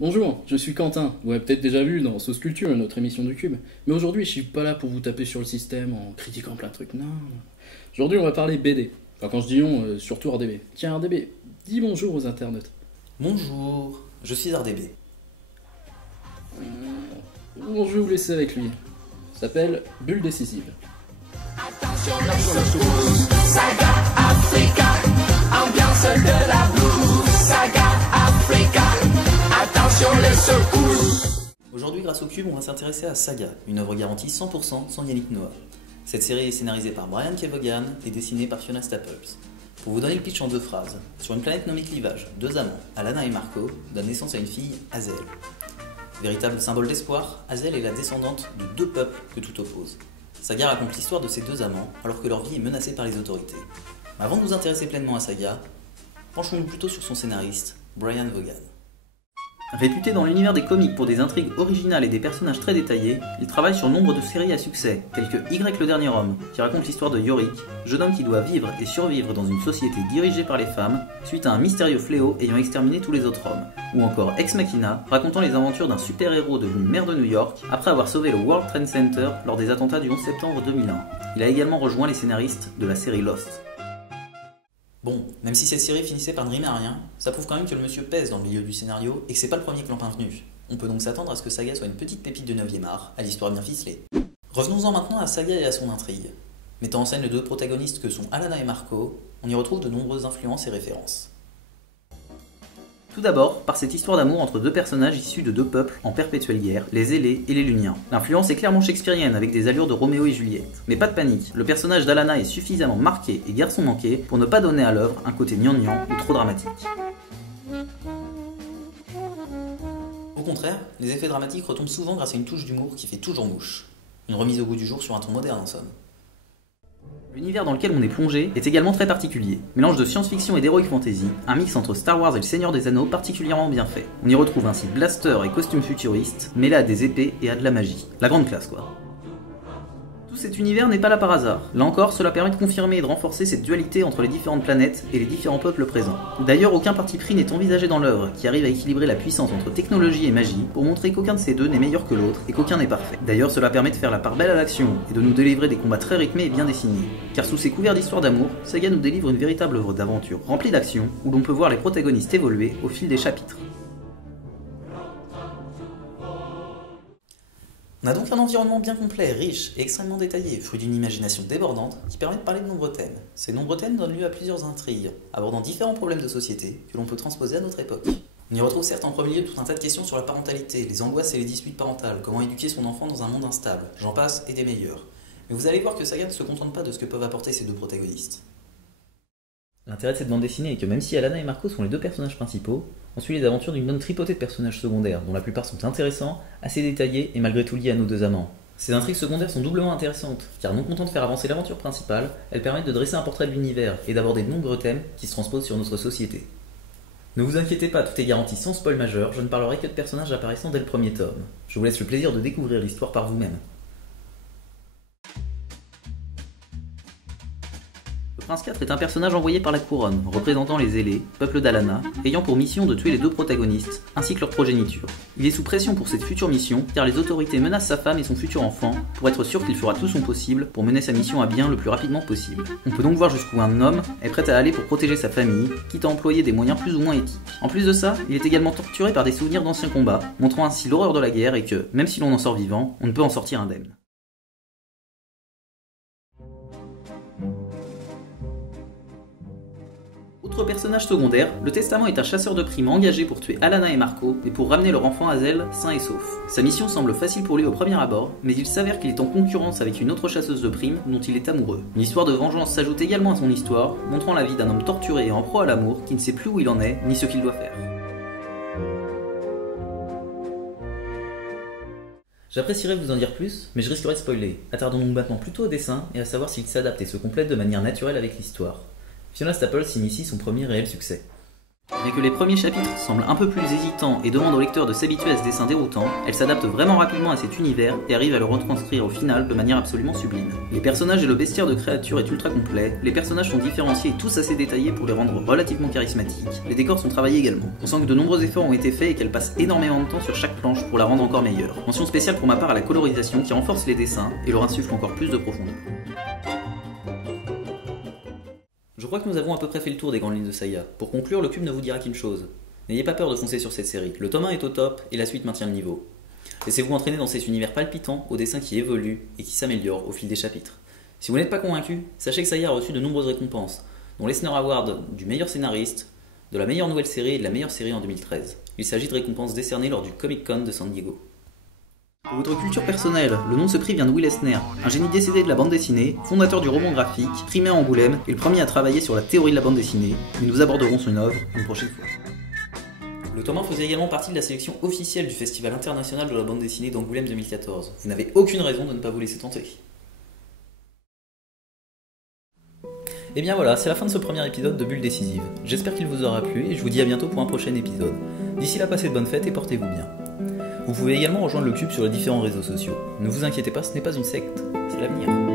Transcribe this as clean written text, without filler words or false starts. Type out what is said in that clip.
Bonjour, je suis Quentin. Vous m'avez peut-être déjà vu dans Sauce Culture, notre émission du Cube. Mais aujourd'hui, je suis pas là pour vous taper sur le système en critiquant plein de trucs. Non. Aujourd'hui, on va parler BD. Enfin, quand je dis on, surtout RDB. Tiens, RDB, dis bonjour aux internautes. Bonjour, je suis RDB. Bon, je vais vous laisser avec lui. Ça s'appelle Bulle décisive. Attention les secousses, saga Africa, ambiance de la blues, saga Africa, attention les secousses. Aujourd'hui, grâce au Cube, on va s'intéresser à Saga, une œuvre garantie 100% sans Yannick Noah. Cette série est scénarisée par Brian Kevogan et dessinée par Fiona Staples. Pour vous donner le pitch en 2 phrases, sur une planète nommée Clivage, 2 amants, Alana et Marco, donnent naissance à une fille, Hazel. Véritable symbole d'espoir, Hazel est la descendante de 2 peuples que tout oppose. Saga raconte l'histoire de ces 2 amants alors que leur vie est menacée par les autorités. Mais avant de nous intéresser pleinement à Saga, penchons-nous plutôt sur son scénariste, Brian Vaughan. Réputé dans l'univers des comics pour des intrigues originales et des personnages très détaillés, il travaille sur nombre de séries à succès, telles que Y le dernier homme, qui raconte l'histoire de Yorick, jeune homme qui doit vivre et survivre dans une société dirigée par les femmes, suite à un mystérieux fléau ayant exterminé tous les autres hommes, ou encore Ex Machina, racontant les aventures d'un super-héros devenu maire de New York, après avoir sauvé le World Trade Center lors des attentats du 11 septembre 2001. Il a également rejoint les scénaristes de la série Lost. Bon, même si cette série finissait par ne rimer à rien, ça prouve quand même que le monsieur pèse dans le milieu du scénario et que c'est pas le premier clampin venu. On peut donc s'attendre à ce que Saga soit une petite pépite de 9e art, à l'histoire bien ficelée. Revenons-en maintenant à Saga et à son intrigue. Mettant en scène les 2 protagonistes que sont Alana et Marco, on y retrouve de nombreuses influences et références. Tout d'abord, par cette histoire d'amour entre 2 personnages issus de 2 peuples en perpétuelle guerre, les Ailés et les Luniens. L'influence est clairement shakespearienne avec des allures de Roméo et Juliette. Mais pas de panique, le personnage d'Alana est suffisamment marqué et garçon manqué pour ne pas donner à l'œuvre un côté gnangnan ou trop dramatique. Au contraire, les effets dramatiques retombent souvent grâce à une touche d'humour qui fait toujours mouche. Une remise au goût du jour sur un ton moderne en somme. L'univers dans lequel on est plongé est également très particulier. Mélange de science-fiction et d'heroic fantasy, un mix entre Star Wars et le Seigneur des Anneaux particulièrement bien fait. On y retrouve ainsi blaster et costumes futuristes, mêlés à des épées et à de la magie. La grande classe quoi. Tout cet univers n'est pas là par hasard. Là encore, cela permet de confirmer et de renforcer cette dualité entre les différentes planètes et les différents peuples présents. D'ailleurs, aucun parti pris n'est envisagé dans l'œuvre, qui arrive à équilibrer la puissance entre technologie et magie, pour montrer qu'aucun de ces deux n'est meilleur que l'autre et qu'aucun n'est parfait. D'ailleurs, cela permet de faire la part belle à l'action et de nous délivrer des combats très rythmés et bien dessinés. Car sous ces couverts d'histoire d'amour, Saga nous délivre une véritable œuvre d'aventure remplie d'action, où l'on peut voir les protagonistes évoluer au fil des chapitres. On a donc un environnement bien complet, riche et extrêmement détaillé, fruit d'une imagination débordante qui permet de parler de nombreux thèmes. Ces nombreux thèmes donnent lieu à plusieurs intrigues, abordant différents problèmes de société que l'on peut transposer à notre époque. On y retrouve certes en premier lieu tout un tas de questions sur la parentalité, les angoisses et les disputes parentales, comment éduquer son enfant dans un monde instable, j'en passe et des meilleurs. Mais vous allez voir que Saga ne se contente pas de ce que peuvent apporter ces 2 protagonistes. L'intérêt de cette bande dessinée est que même si Alana et Marco sont les 2 personnages principaux, on suit les aventures d'une bonne tripotée de personnages secondaires, dont la plupart sont intéressants, assez détaillés et malgré tout liés à nos 2 amants. Ces intrigues secondaires sont doublement intéressantes, car non content de faire avancer l'aventure principale, elles permettent de dresser un portrait de l'univers et d'aborder de nombreux thèmes qui se transposent sur notre société. Ne vous inquiétez pas, tout est garanti sans spoil majeur, je ne parlerai que de personnages apparaissant dès le premier tome. Je vous laisse le plaisir de découvrir l'histoire par vous-même. Le Prince 4 est un personnage envoyé par la couronne, représentant les Ailés, peuple d'Alana, ayant pour mission de tuer les 2 protagonistes, ainsi que leur progéniture. Il est sous pression pour cette future mission, car les autorités menacent sa femme et son futur enfant, pour être sûr qu'il fera tout son possible pour mener sa mission à bien le plus rapidement possible. On peut donc voir jusqu'où un homme est prêt à aller pour protéger sa famille, quitte à employer des moyens plus ou moins éthiques. En plus de ça, il est également torturé par des souvenirs d'anciens combats, montrant ainsi l'horreur de la guerre et que, même si l'on en sort vivant, on ne peut en sortir indemne. Autre personnage secondaire, le Testament est un chasseur de primes engagé pour tuer Alana et Marco, et pour ramener leur enfant Hazel sain et sauf. Sa mission semble facile pour lui au premier abord, mais il s'avère qu'il est en concurrence avec une autre chasseuse de primes dont il est amoureux. Une histoire de vengeance s'ajoute également à son histoire, montrant la vie d'un homme torturé et en proie à l'amour qui ne sait plus où il en est, ni ce qu'il doit faire. J'apprécierais vous en dire plus, mais je risquerais de spoiler. Attardons-nous maintenant plutôt au dessin et à savoir s'il s'adapte et se complète de manière naturelle avec l'histoire. Fiona Staples signe ici son premier réel succès. Mais que les premiers chapitres semblent un peu plus hésitants et demandent au lecteur de s'habituer à ce dessin déroutant, elle s'adapte vraiment rapidement à cet univers et arrive à le retranscrire au final de manière absolument sublime. Les personnages et le bestiaire de créatures est ultra complet, les personnages sont différenciés et tous assez détaillés pour les rendre relativement charismatiques, les décors sont travaillés également. On sent que de nombreux efforts ont été faits et qu'elle passe énormément de temps sur chaque planche pour la rendre encore meilleure. Mention spéciale pour ma part à la colorisation qui renforce les dessins et leur insuffle encore plus de profondeur. Je crois que nous avons à peu près fait le tour des grandes lignes de Saga. Pour conclure, le cube ne vous dira qu'une chose. N'ayez pas peur de foncer sur cette série, le tome 1 est au top et la suite maintient le niveau. Laissez-vous entraîner dans cet univers palpitant, au dessin qui évolue et qui s'améliore au fil des chapitres. Si vous n'êtes pas convaincu, sachez que Saga a reçu de nombreuses récompenses, dont l'Eisner Award du meilleur scénariste, de la meilleure nouvelle série et de la meilleure série en 2013. Il s'agit de récompenses décernées lors du Comic Con de San Diego. Pour votre culture personnelle, le nom de ce prix vient de Will Eisner, un génie décédé de la bande dessinée, fondateur du roman graphique, primé à Angoulême et le premier à travailler sur la théorie de la bande dessinée, mais nous aborderons son œuvre une prochaine fois. Le tome 1 faisait également partie de la sélection officielle du Festival international de la bande dessinée d'Angoulême 2014. Vous n'avez aucune raison de ne pas vous laisser tenter. Et bien voilà, c'est la fin de ce premier épisode de Bulle Décisive. J'espère qu'il vous aura plu et je vous dis à bientôt pour un prochain épisode. D'ici là, passez de bonnes fêtes et portez-vous bien. Vous pouvez également rejoindre le Cube sur les différents réseaux sociaux. Ne vous inquiétez pas, ce n'est pas une secte, c'est l'avenir.